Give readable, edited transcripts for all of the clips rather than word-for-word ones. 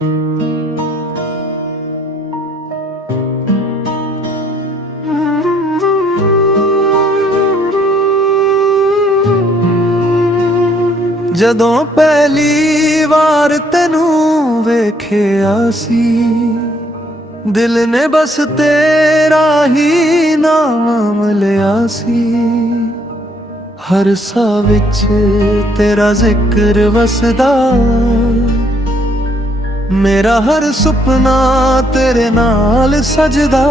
ਜਦੋਂ ਪਹਿਲੀ ਵਾਰ ਤੈਨੂੰ ਵੇਖਿਆ ਸੀ, ਦਿਲ ਨੇ ਬਸ ਤੇਰਾ ਹੀ ਨਾਮ ਲਿਆ ਸੀ। ਹਰ ਸਾਹ ਵਿੱਚ ਤੇਰਾ ਜ਼ਿਕਰ ਵਸਦਾ, ਮੇਰਾ ਹਰ ਸੁਪਨਾ ਤੇਰੇ ਨਾਲ ਸਜਦਾ।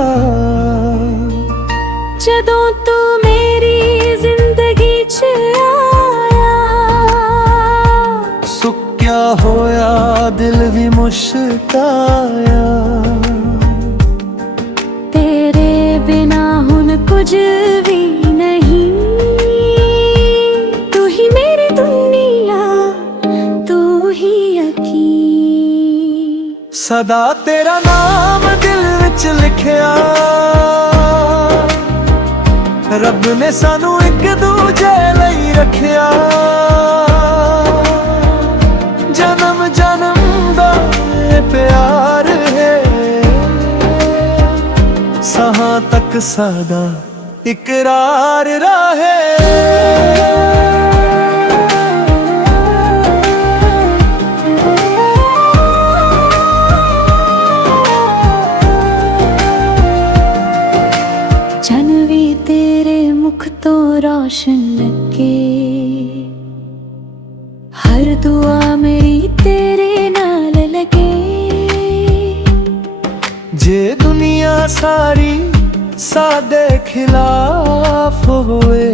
ਜਦੋਂ ਤੂੰ ਮੇਰੀ ਜ਼ਿੰਦਗੀ 'ਚ ਆਇਆ, ਸੁੱਕਿਆ ਹੋਇਆ ਦਿਲ ਵੀ ਮੁਸ਼ਕਾਇਆ। ਤੇਰੇ ਬਿਨਾ ਹੁਣ ਕੁਝ ਵੀ ਨਹੀਂ, ਤੂੰ ਹੀ ਮੇਰੀ ਦੁਨੀਆ, ਤੂੰ ਹੀ ਯਕੀਨ। ਸਦਾ ਤੇਰਾ ਨਾਮ ਦਿਲ ਵਿੱਚ ਲਿਖਿਆ, ਰੱਬ ਨੇ ਸਾਨੂੰ ਇੱਕ ਦੂਜੇ ਲਈ ਰੱਖਿਆ। ਜਨਮ ਜਨਮ ਦਾ ਇਹ ਪਿਆਰ ਹੈ, ਸਾਹਾਂ ਤੱਕ ਸਾਡਾ ਇਕਰਾਰ ਰਹੇ। ਚੰਨ ਵੀ ਤੇਰੇ ਮੁਖ ਤੋਂ ਰੌਸ਼ਨ ਲੱਗੇ, ਹਰ ਦੁਆ ਮੇਰੀ ਤੇਰੇ ਨਾਲ ਲੱਗੇ। ਜੇ ਦੁਨੀਆ ਸਾਰੀ ਸਾਡੇ ਖਿਲਾਫ ਹੋਵੇ,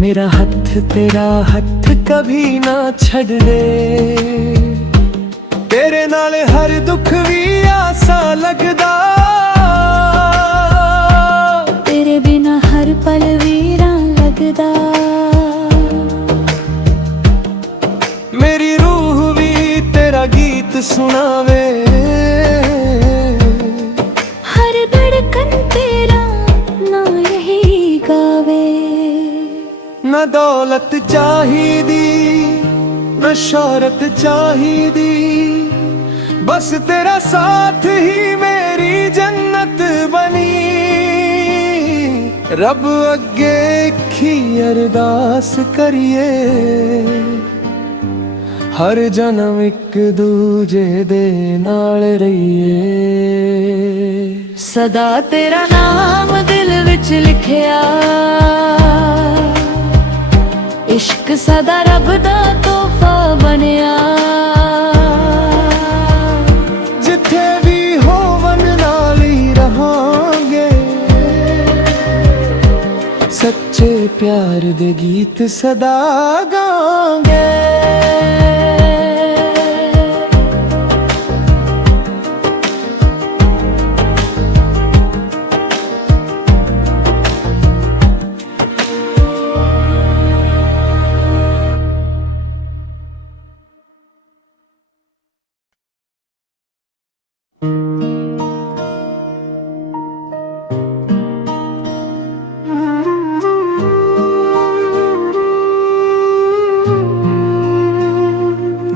ਮੇਰਾ ਹੱਥ ਤੇਰਾ ਹੱਥ ਕਭੀ ਨਾ ਛੱਡ ਦੇ। ਤੇਰੇ ਨਾਲ ਹਰ ਦੁੱਖ ਵੀ ਆਸਾ ਲੱਗਦਾ, ਤੇਰੇ ਬਿਨਾ ਹਰ ਪਲ ਵੀਰਾ ਲੱਗਦਾ। ਮੇਰੀ ਰੂਹ ਵੀ ਤੇਰਾ ਗੀਤ ਸੁਣਾਵੇ, ਹਰ ਧੜਕਨ ਤੇਰਾ ਨਾ ਯਹੀ ਗਾਵੇ। ਨਾ ਦੌਲਤ ਚਾਹੀਦੀ ਨਾ ਸ਼ੋਹਰਤ ਚਾਹੀਦੀ, ਬਸ ਤੇਰਾ ਸਾਥ ਹੀ ਮੇਰੀ ਜੰਨਤ ਬਣੀ। ਰੱਬ ਅੱਗੇ ਕੀ ਅਰਦਾਸ ਕਰੀਏ, ਹਰ ਜਨਮ ਇੱਕ ਦੂਜੇ ਦੇ ਨਾਲ ਰਹੀਏ। ਸਦਾ ਤੇਰਾ ਨਾਮ ਦਿਲ ਵਿੱਚ ਲਿਖਿਆ, ਇਸ਼ਕ ਸਦਾ ਰੱਬ ਦਾ ਤੋਹਫਾ ਬਣਿਆ। ਜਿੱਥੇ ਵੀ ਹੋਵਨ ਨਾਲ ਹੀ ਰਹਾਂਗੇ, ਸੱਚੇ ਪਿਆਰ ਦੇ ਗੀਤ ਸਦਾ ਗਾਵਾਂਗੇ।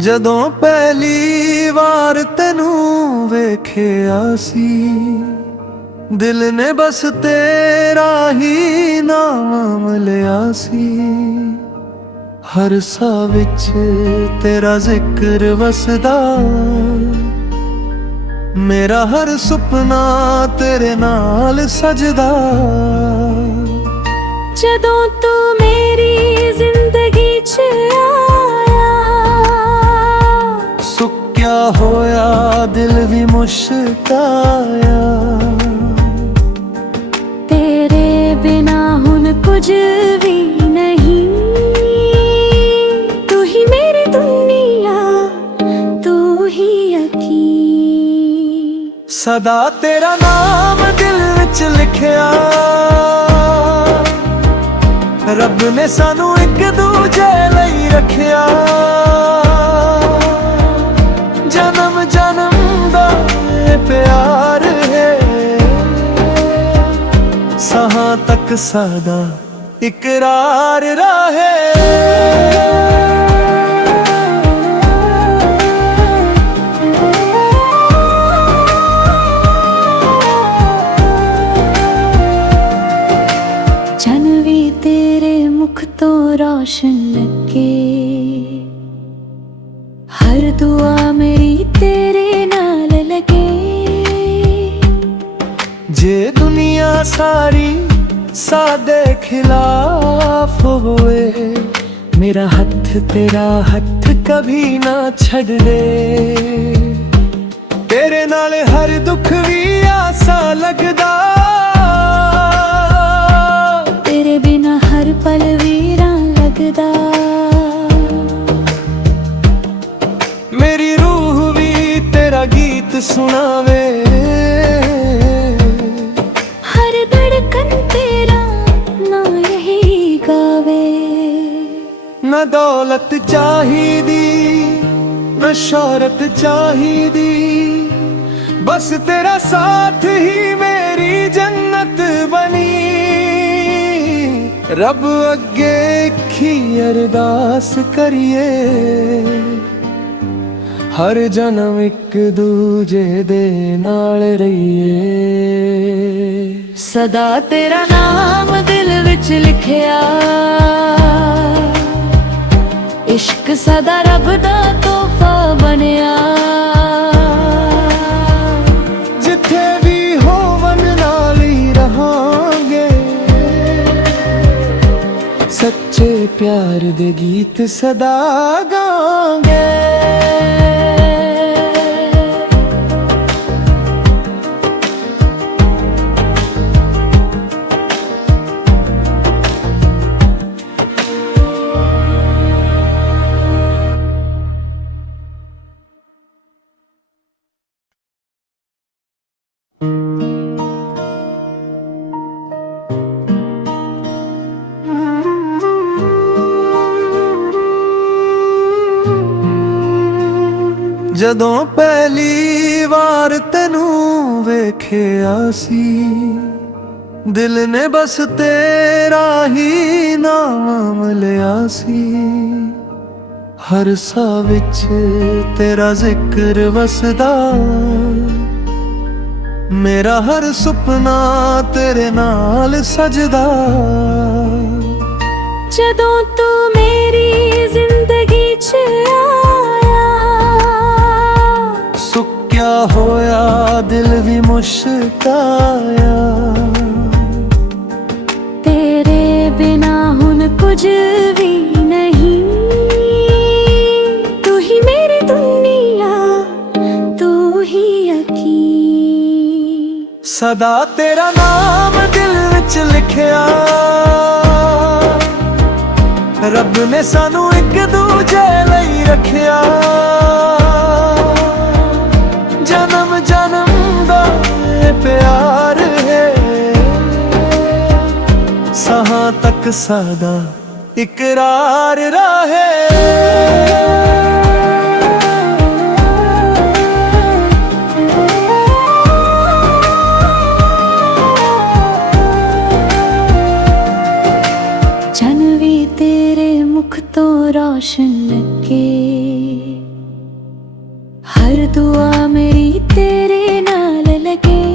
ਜਦੋਂ ਪਹਿਲੀ ਵਾਰ ਤੈਨੂੰ ਵੇਖਿਆ ਸੀ, ਦਿਲ ਨੇ ਬਸ ਤੇਰਾ ਹੀ ਨਾਮ ਲਿਆ ਸੀ। ਹਰ ਸਾਹ ਵਿੱਚ ਤੇਰਾ ਜ਼ਿਕਰ ਵਸਦਾ, ਮੇਰਾ ਹਰ ਸੁਪਨਾ ਤੇਰੇ ਨਾਲ ਸਜਦਾ। ਜਦੋਂ ਤੂੰ ਮੇਰੀ ਜ਼ਿੰਦਗੀ 'ਚ ਆਇਆ, ਸੁੱਕਿਆ ਹੋਇਆ ਦਿਲ ਵੀ ਮੁਸ਼ਕਾਇਆ। ਤੇਰੇ ਬਿਨਾ ਹੁਣ ਕੁਝ ਵੀ ਨਹੀਂ, ਤੂੰ ਹੀ ਮੇਰੀ ਦੁਨੀਆ, ਤੂੰ ਹੀ ਯਕੀਨ। ਸਦਾ ਤੇਰਾ ਨਾਮ ਦਿਲ ਵਿੱਚ ਲਿਖਿਆ, ਰੱਬ ਨੇ ਸਾਨੂੰ ਇੱਕ ਦੂਜੇ ਲਈ ਰੱਖਿਆ। ਜਨਮ ਜਨਮ ਦਾ ਇਹ ਪਿਆਰ ਹੈ, ਸਾਹਾਂ ਤੱਕ ਸਾਡਾ ਇਕਰਾਰ ਰਹੇ। रोशन लगे। हर दुआ मेरी तेरे नाल लगे। जे दुनिया सारी सादे खिलाफ होए, मेरा हथ तेरा हथ कभी ना छड़ दे। तेरे नाल हर दुख भी आसा लगदा, तेरे बिना हर पल वीरां लगदा। मेरी रूह भी तेरा गीत सुनावे, हर धड़कन तेरा ना यही गावे। न दौलत चाहिदी न शोहरत चाहिदी, बस तेरा साथ ही मेरी जन्नत बनी। रब अगे की अरदास करिए, हर जन्म एक दूजे दे नाल रहिए। सदा तेरा नाम दिल विच लिखिया, इश्क सदा रब दा तोहफा बनिया। जिथे भी होवन नाल ही रहांगे, सच्चे प्यार दे गीत सदा गांगे। ਜਦੋਂ ਪਹਿਲੀ ਵਾਰ ਤੈਨੂੰ ਵੇਖਿਆ ਸੀ, ਦਿਲ ਨੇ ਬਸ ਤੇਰਾ ਹੀ ਨਾਮ ਲਿਆ ਸੀ। ਹਰ ਸਾਹ ਵਿੱਚ ਤੇਰਾ ਜ਼ਿਕਰ ਵਸਦਾ, ਮੇਰਾ ਹਰ ਸੁਪਨਾ ਤੇਰੇ ਨਾਲ ਸਜਦਾ। ਜਦੋਂ ਤੂੰ ਮੇਰੀ ਜ਼ਿੰਦਗੀ 'ਚ ਆਇਆ, ਸੁੱਕਿਆ ਹੋਇਆ ਦਿਲ ਵੀ ਮੁਸ਼ਕਾਇਆ। ਤੇਰੇ ਬਿਨਾ ਹੁਣ ਕੁਝ ਵੀ ਨਹੀਂ, ਤੂੰ ਹੀ ਮੇਰੀ ਦੁਨੀਆ, ਤੂੰ ਹੀ ਯਕੀਨ। ਸਦਾ ਤੇਰਾ ਨਾਮ ਦਿਲ ਵਿੱਚ ਲਿਖਿਆ, ਰੱਬ ਨੇ ਸਾਨੂੰ ਇੱਕ ਦੂਜੇ ਲਈ ਰੱਖਿਆ। ਜਨਮ ਜਨਮ ਦਾ ਇਹ ਪਿਆਰ ਹੈ, ਸਾਹਾਂ ਤੱਕ ਸਾਡਾ ਇਕਰਾਰ ਰਹੇ। ਤੋਂ रोशन लगे। हर दुआ मेरी तेरे नाल लगे।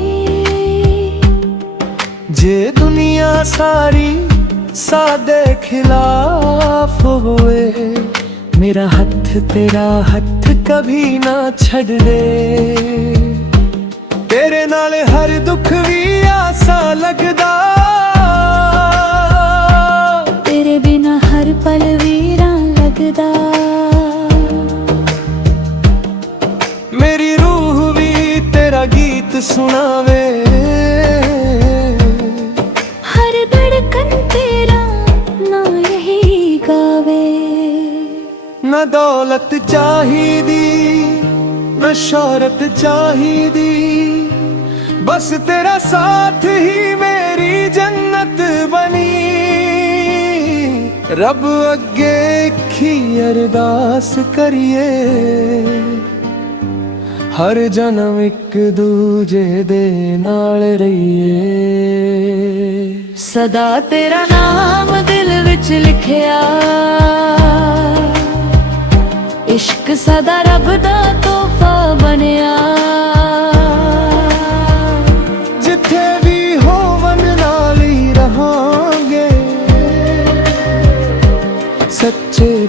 जे दुनिया सारी सादे खिलाफ होए, मेरा हथ तेरा हथ कभी ना छड़ दे। तेरे नाल हर दुख भी आसा लगदा, तेरे बिना हर पल वीरां लगदा। मेरी रूह भी तेरा गीत सुनावे, हर धड़कन तेरा ना यही गावे। न दौलत चाहिदी न शोहरत चाहिदी, बस तेरा साथ ही मेरी जन्नत बनी। रब अगे की अरदास करिए, हर जन्म एक दूजे दे नाल रहिए। सदा तेरा नाम दिल विच लिखिया, इश्क सदा रब दा तोहफा बनिया। जिथे भी होवन नाल ही रहांगे,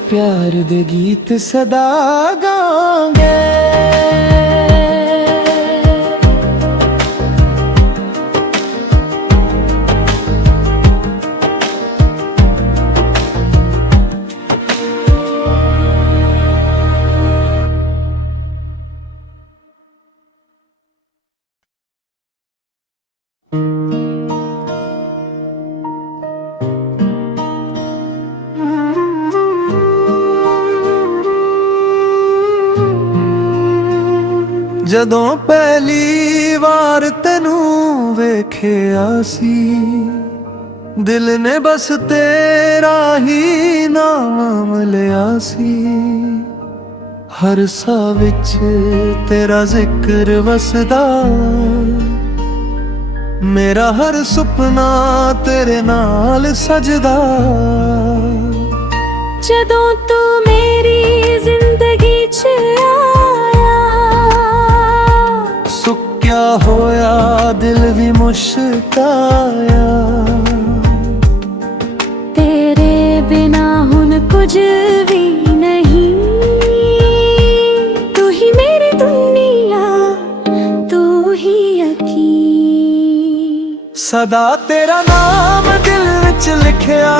प्यार दे गीत सदा गांगे। ਜਦੋਂ ਪਹਿਲੀ ਵਾਰ ਤੈਨੂੰ ਵੇਖਿਆ ਸੀ, ਦਿਲ ਨੇ ਬਸ ਤੇਰਾ ਹੀ ਨਾਮ ਲਿਆ ਸੀ। ਹਰ ਸਾਹ ਵਿੱਚ ਤੇਰਾ ਜ਼ਿਕਰ ਵਸਦਾ, ਮੇਰਾ ਹਰ ਸੁਪਨਾ ਤੇਰੇ ਨਾਲ ਸਜਦਾ। ਜਦੋਂ ਤੂੰ ਮੇਰੀ ਜ਼ਿੰਦਗੀ 'ਚ ਸੁੱਕਿਆ ਹੋਇਆ ਦਿਲ ਵੀ ਮੁਸ਼ਕਾਇਆ। ਤੇਰੇ ਬਿਨਾ ਹੁਣ ਕੁਝ ਵੀ ਨਹੀਂ, ਤੂੰ ਹੀ ਮੇਰੀ ਦੁਨੀਆ, ਤੂੰ ਹੀ ਯਕੀਨ। ਸਦਾ ਤੇਰਾ ਨਾਮ ਦਿਲ ਵਿੱਚ ਲਿਖਿਆ,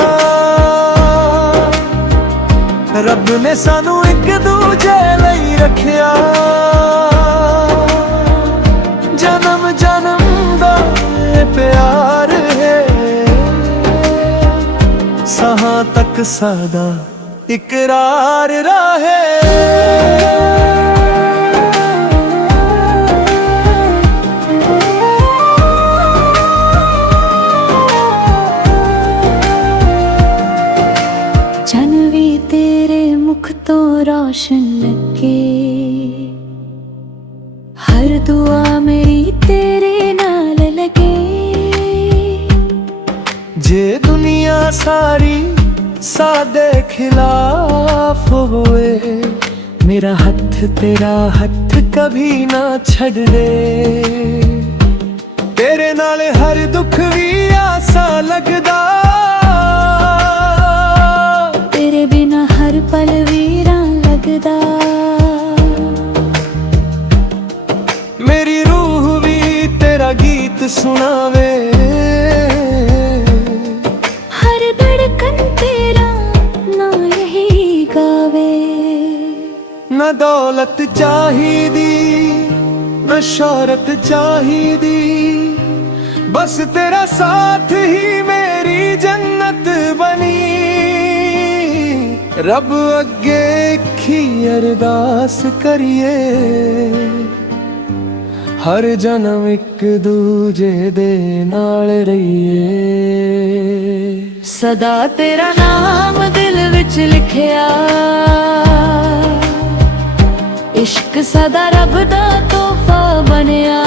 ਰੱਬ ਨੇ ਸਾਨੂੰ ਇੱਕ ਦੂਜੇ ਲਈ ਰੱਖਿਆ। ਜਨਮ ਜਨਮ ਦਾ ਪਿਆਰ ਹੈ, ਸਾਹਾਂ ਤੱਕ ਸਦਾ ਇਕਰਾਰ ਰਹੇ। ਚੰਨ ਵੀ ਤੇਰੇ ਮੁਖ ਤੋਂ ਰੌਸ਼ਨ ਲੱਗੇ, ਹਰ ਦੁਆ ਮੇਰੀ ਤੇਰੇ ਨਾਲ ਲੱਗੇ। ਜੇ ਦੁਨੀਆ ਸਾਰੀ ਸਾਡੇ ਖਿਲਾਫ ਹੋਵੇ, ਮੇਰਾ ਹੱਥ ਤੇਰਾ ਹੱਥ ਕਭੀ ਨਾ ਛੱਡ ਦੇ। ਤੇਰੇ ਨਾਲ ਹਰ ਦੁੱਖ ਵੀ ਆਸਾ ਲੱਗਦਾ, ਤੇਰੇ ਬਿਨਾ ਹਰ ਪਲ ਵੀਰਾ ਲੱਗਦਾ। ਮੇਰੀ ਰੂਹ ਵੀ ਤੇਰਾ ਗੀਤ ਸੁਣਾਵੇ, ਹਰ ਧੜਕਨ ਤੇਰਾ ਨਾ ਯਹੀ ਗਾਵੇ। ਨਾ ਦੌਲਤ ਚਾਹੀਦੀ ਨਾ ਸ਼ੋਹਰਤ ਚਾਹੀਦੀ, ਬਸ ਤੇਰਾ ਸਾਥ ਹੀ ਮੇਰੀ ਜੰਨਤ ਬਣੀ। ਰੱਬ ਅੱਗੇ ਕੀ ਅਰਦਾਸ ਕਰੀਏ, ਹਰ ਜਨਮ ਇੱਕ ਦੂਜੇ ਦੇ ਨਾਲ ਰਹੀਏ। ਸਦਾ ਤੇਰਾ ਨਾਮ ਦਿਲ ਵਿੱਚ ਲਿਖਿਆ, ਇਸ਼ਕ ਸਦਾ ਰੱਬ ਦਾ ਤੋਹਫਾ ਬਣਿਆ।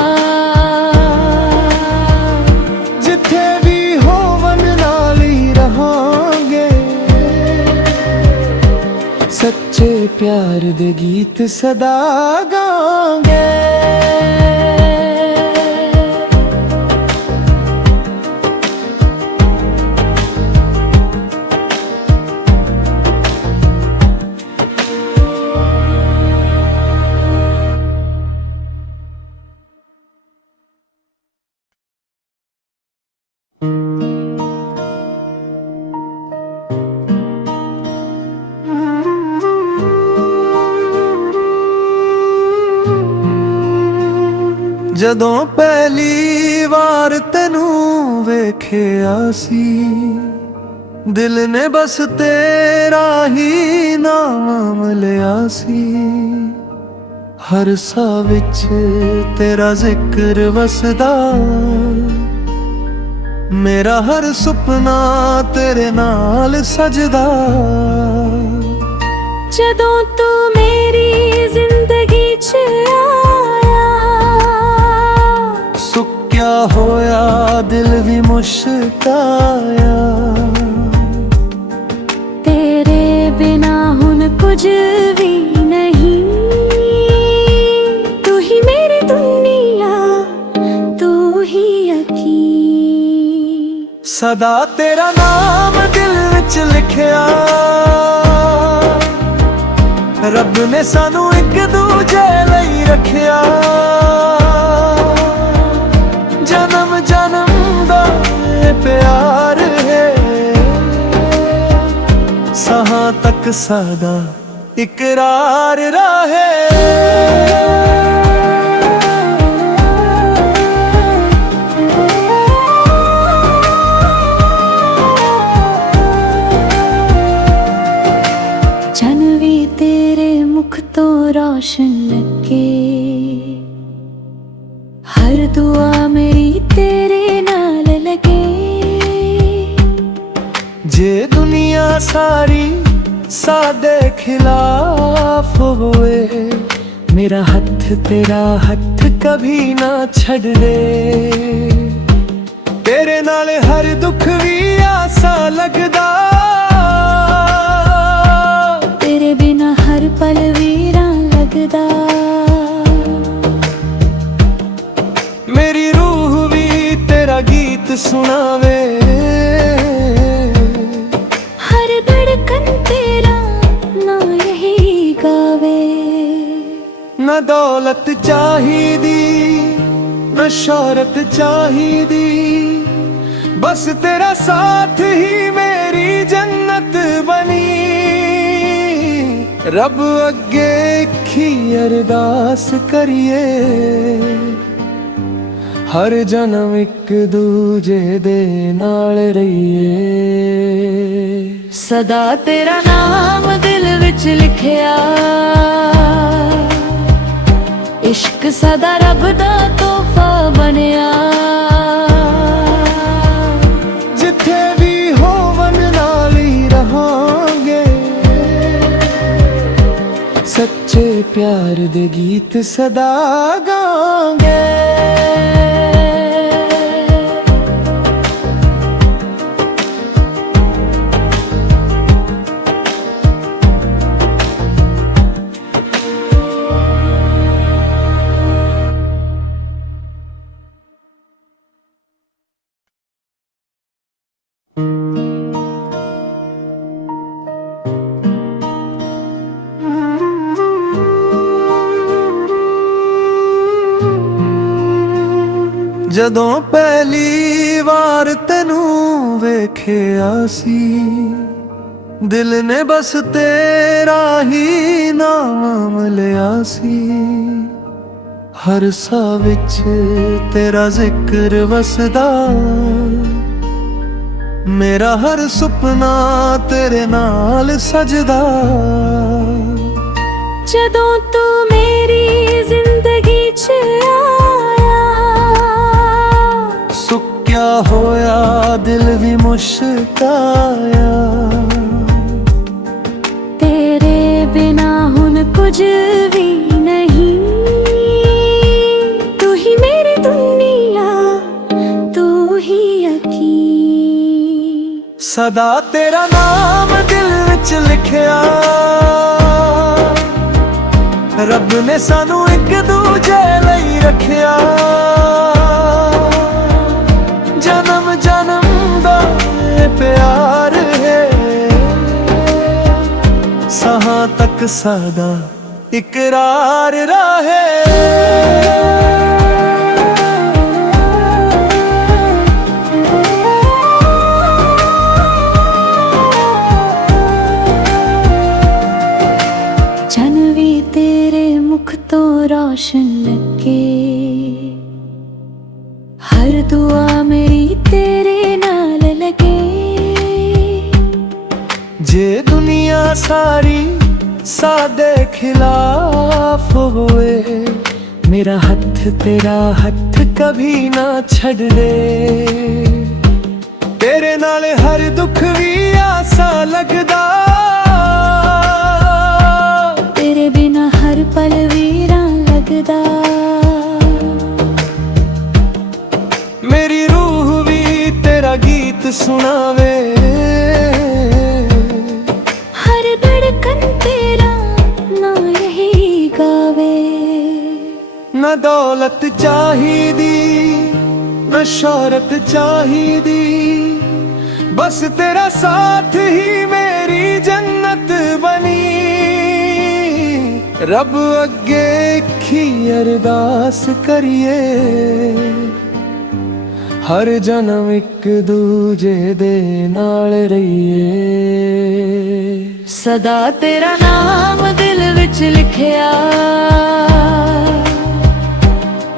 ਜਿੱਥੇ ਵੀ ਹੋਵਨ ਨਾਲ ਹੀ ਰਹਾਂਗੇ, ਸੱਚੇ ਪਿਆਰ ਦੇ ਗੀਤ ਸਦਾ ਗਾਂਗੇ। ਜਦੋਂ ਪਹਿਲੀ ਵਾਰ ਤੈਨੂੰ ਵੇਖਿਆ ਸੀ, ਦਿਲ ਨੇ ਬਸ ਤੇਰਾ ਹੀ ਨਾਮ ਲਿਆ ਸੀ। ਹਰ ਸਾਹ ਵਿੱਚ ਤੇਰਾ ਜ਼ਿਕਰ ਵਸਦਾ, ਮੇਰਾ ਹਰ ਸੁਪਨਾ ਤੇਰੇ ਨਾਲ ਸਜਦਾ। ਜਦੋਂ ਤੂੰ ਮੇਰੀ ਜ਼ਿੰਦਗੀ 'ਚ ਸੁੱਕਿਆ ਹੋਇਆ ਦਿਲ ਵੀ ਮੁਸ਼ਕਾਇਆ। ਤੇਰੇ ਬਿਨਾ ਹੁਣ ਕੁਝ ਵੀ ਨਹੀਂ, ਤੂੰ ਹੀ ਮੇਰੀ ਦੁਨੀਆ, ਤੂੰ ਹੀ ਯਕੀਨ। ਸਦਾ ਤੇਰਾ ਨਾਮ ਦਿਲ ਵਿੱਚ ਲਿਖਿਆ, ਰੱਬ ਨੇ ਸਾਨੂੰ ਇੱਕ ਦੂਜੇ ਲਈ ਰੱਖਿਆ, ਜਨਮ ਜਨਮ ਦਾ ਇਹ ਪਿਆਰ ਹੈ, ਸਾਹਾਂ ਤੱਕ ਸਾਡਾ ਇਕਰਾਰ ਰਹੇ। ਚੰਨ ਵੀ ਤੇਰੇ ਮੁਖ ਤੋਂ ਰੌਸ਼ਨ ਲੱਗੇ, ਹਰ ਦੁਆ ਮੇਰੀ ਤੇਰੇ ਨਾਲ ਲੱਗੇ। ਜੇ ਦੁਨੀਆ ਸਾਰੀ ਸਾਡੇ ਖਿਲਾਫ ਹੋਏ, ਮੇਰਾ ਹੱਥ ਤੇਰਾ ਹੱਥ ਕਭੀ ਨਾ ਛੱਡ ਦੇ। ਤੇਰੇ ਨਾਲ ਹਰ ਦੁੱਖ ਵੀ ਆਸਾ ਲੱਗਦਾ, ਤੇਰੇ ਬਿਨਾ ਹਰ ਪਲ ਵੀਰਾ ਲੱਗਦਾ। ਮੇਰੀ ਰੂਹ ਵੀ ਤੇਰਾ ਗੀਤ ਸੁਣਾਵੇ, ਹਰ ਧੜਕਨ ਤੇਰਾ ਨਾ ਯਹੀ ਗਾਵੇ। ਨਾ ਦੌਲਤ ਚਾਹੀਦੀ ਨਾ ਸ਼ੋਹਰਤ ਚਾਹੀਦੀ, ਬਸ ਤੇਰਾ ਸਾਥ ਹੀ ਮੇਰੀ ਜੰਨਤ ਬਣੀ। ਰੱਬ ਅੱਗੇ ਕੀ ਅਰਦਾਸ ਕਰੀਏ, ਹਰ ਜਨਮ ਇੱਕ ਦੂਜੇ ਦੇ ਨਾਲ ਰਹੀਏ। ਸਦਾ ਤੇਰਾ ਨਾਮ ਦਿਲ ਵਿੱਚ ਲਿਖਿਆ, ਇਸ਼ਕ ਸਦਾ ਰੱਬ ਦਾ ਤੋਹਫਾ ਬਣਿਆ। ਜਿੱਥੇ ਵੀ ਹੋਵਨ ਨਾਲ ਹੀ ਰਹਾਂਗੇ, ਸੱਚੇ ਪਿਆਰ ਦੇ ਗੀਤ ਸਦਾ ਗਾਂਗੇ। ਜਦੋਂ ਪਹਿਲੀ ਵਾਰ ਤੈਨੂੰ ਵੇਖਿਆ ਸੀ, ਦਿਲ ਨੇ ਬਸ ਤੇਰਾ ਹੀ ਨਾਮ ਲਿਆ ਸੀ। ਹਰ ਸਾਹ ਵਿੱਚ ਤੇਰਾ ਜ਼ਿਕਰ ਵਸਦਾ, ਮੇਰਾ ਹਰ ਸੁਪਨਾ ਤੇਰੇ ਨਾਲ ਸਜਦਾ। ਜਦੋਂ ਤੂੰ ਮੇਰੀ ਜ਼ਿੰਦਗੀ 'ਚ ਆਇਆ, ਸੁੱਕਿਆ ਹੋਇਆ ਦਿਲ ਵੀ ਮੁਸ਼ਕਾਇਆ। ਤੇਰੇ ਬਿਨਾ ਹੁਣ ਕੁਝ ਵੀ ਨਹੀਂ, ਤੂੰ ਹੀ ਮੇਰੀ ਦੁਨੀਆ, ਤੂੰ ਹੀ ਯਕੀਨ। ਸਦਾ ਤੇਰਾ ਨਾਮ ਦਿਲ ਵਿੱਚ ਲਿਖਿਆ, ਰੱਬ ਨੇ ਸਾਨੂੰ ਇੱਕ ਦੂਜੇ ਲਈ ਰੱਖਿਆ, ਜਨਮ ਜਨਮ ਦਾ ਇਹ ਪਿਆਰ ਹੈ, ਸਾਹਾਂ ਤੱਕ ਸਾਡਾ ਇਕਰਾਰ ਰਹੇ। ਚੰਨ ਵੀ ਤੇਰੇ ਮੁਖ ਤੋਂ ਰੌਸ਼ਨ ਲੱਗੇ, ਹਰ ਦੁਆ ਮੇਰੀ ਤੇਰੇ ਨਾਲ ਲੱਗੇ। ਜੇ ਦੁਨੀਆ ਸਾਰੀ ਸਾਡੇ ਖਿਲਾਫ ਹੋਏ, ਮੇਰਾ ਹੱਥ ਤੇਰਾ ਹੱਥ ਕਭੀ ਨਾ ਛੱਡ ਦੇ। ਤੇਰੇ ਨਾਲ ਹਰ ਦੁੱਖ ਵੀ ਆਸਾ ਲੱਗਦਾ, ਤੇਰੇ ਬਿਨਾ ਹਰ ਪਲ ਵੀਰਾ ਲੱਗਦਾ। ਮੇਰੀ ਰੂਹ ਵੀ ਤੇਰਾ ਗੀਤ ਸੁਣਾਵੇ, ਹਰ ਧੜਕਨ ਤੇਰਾ ਨਾ ਯਹੀ ਗਾਵੇ। ਨਾ ਦੌਲਤ ਚਾਹੀਦੀ ਨਾ ਸ਼ੋਹਰਤ ਚਾਹੀਦੀ, ਬਸ ਤੇਰਾ ਸਾਥ ਹੀ ਮੇਰੀ ਜੰਨਤ ਬਣੀ। ਰੱਬ ਅੱਗੇ ਕੀ ਅਰਦਾਸ ਕਰੀਏ, ਹਰ ਜਨਮ ਇੱਕ ਦੂਜੇ ਦੇ ਨਾਲ ਰਹੀਏ। ਸਦਾ ਤੇਰਾ ਨਾਮ ਦਿਲ ਵਿੱਚ ਲਿਖਿਆ,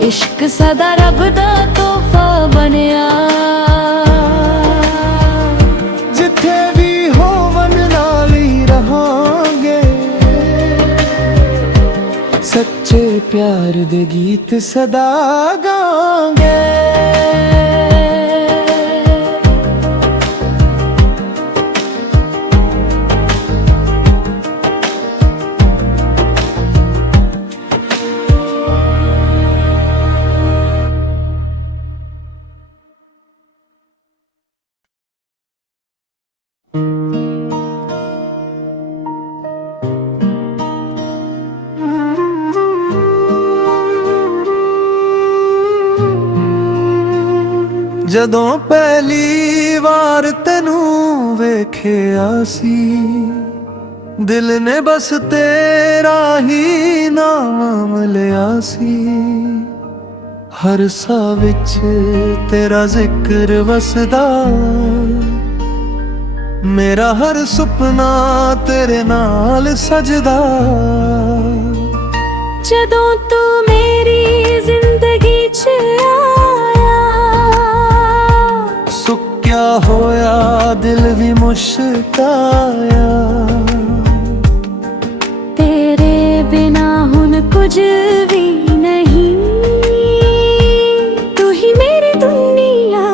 ਇਸ਼ਕ ਸਦਾ ਰੱਬ ਦਾ ਤੋਹਫਾ ਬਣਿਆ। ਜਿੱਥੇ ਵੀ ਹੋਵਨ ਨਾਲ ਹੀ ਰਹਾਂਗੇ, ਸੱਚੇ ਪਿਆਰ ਦੇ ਗੀਤ ਸਦਾ ਗਾਵਾਂਗੇ। ਜਦੋਂ ਪਹਿਲੀ ਵਾਰ ਤੈਨੂੰ ਵੇਖਿਆ ਸੀ, ਦਿਲ ਨੇ ਬਸ ਤੇਰਾ ਹੀ ਨਾਮ ਲਿਆ ਸੀ। ਹਰ ਸਾਹ ਵਿੱਚ ਤੇਰਾ ਜ਼ਿਕਰ ਵਸਦਾ, ਮੇਰਾ ਹਰ ਸੁਪਨਾ ਤੇਰੇ ਨਾਲ ਸਜਦਾ। ਜਦੋਂ ਤੂੰ ਮੇਰੀ ਜ਼ਿੰਦਗੀ 'ਚ ਆਇਆ, ਸੁੱਕਿਆ ਹੋਇਆ ਦਿਲ ਵੀ ਮੁਸ਼ਕਾਇਆ। ਤੇਰੇ ਬਿਨਾ ਹੁਣ ਕੁਝ ਵੀ ਨਹੀਂ, ਤੂੰ ਹੀ ਮੇਰੀ ਦੁਨੀਆ,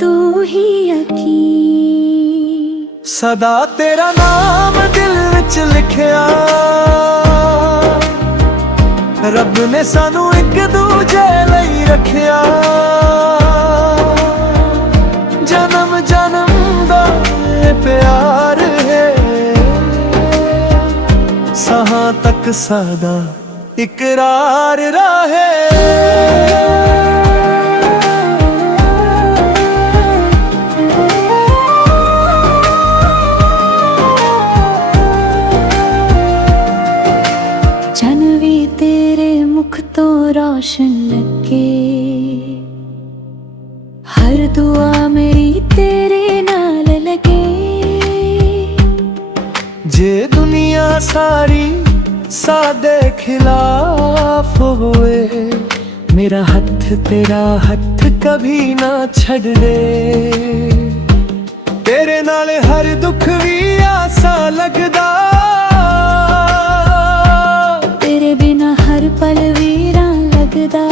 ਤੂੰ ਹੀ ਯਕੀਨ। ਸਦਾ ਤੇਰਾ ਨਾਮ ਦਿਲ ਵਿੱਚ ਲਿਖਿਆ, ਰੱਬ ਨੇ ਸਾਨੂੰ ਇੱਕ ਦੂਜੇ ਲਈ ਰੱਖਿਆ। ਜਨਮ ਜਨਮ ਦਾ ਇਹ ਪਿਆਰ ਹੈ, ਸਾਹਾਂ ਤੱਕ ਸਾਡਾ ਇਕਰਾਰ ਰਹੇ। ਤੋਂ ਰੌਸ਼ਨ ਲੱਗੇ, ਹਰ ਦੁਆ ਮੇਰੀ ਤੇਰੇ ਨਾਲ ਲੱਗੇ। ਜੇ ਦੁਨੀਆ ਸਾਰੀ ਸਾਡੇ ਖਿਲਾਫ ਹੋਵੇ, ਮੇਰਾ ਹੱਥ ਤੇਰਾ ਹੱਥ ਕਭੀ ਨਾ ਛੱਡ ਦੇ। ਤੇਰੇ ਨਾਲ ਹਰ ਦੁੱਖ ਵੀ ਆਸਾ ਲੱਗਦਾ, ਤੇਰੇ ਬਿਨਾ ਹਰ ਪਲ ਵੀਰਾਂ ਲੱਗਦਾ।